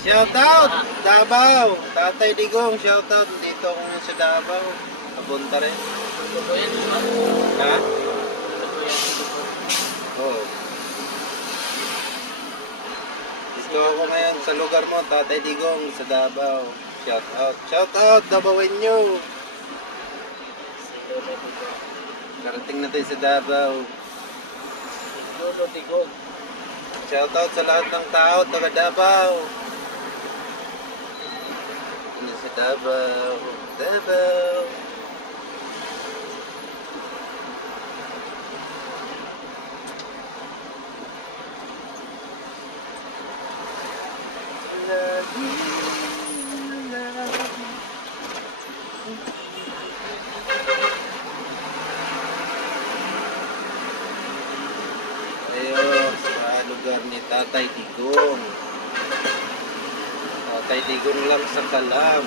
Shoutout! Davao! Tatay Digong, shoutout. Dito ako ngayon sa Davao. Papunta rin. Ha? Oo. Dito ako ngayon sa lugar mo, Tatay Digong, sa Davao. Shoutout! Shoutout! Davaoenyo! Karating natin sa Davao. Shoutout sa lahat ng tao, taga Davao. Ano sa Davao? Davao. Love you, love you. Ayun, sa lugar ni Tatay Digong. Tatay Digong lang sa Kalam.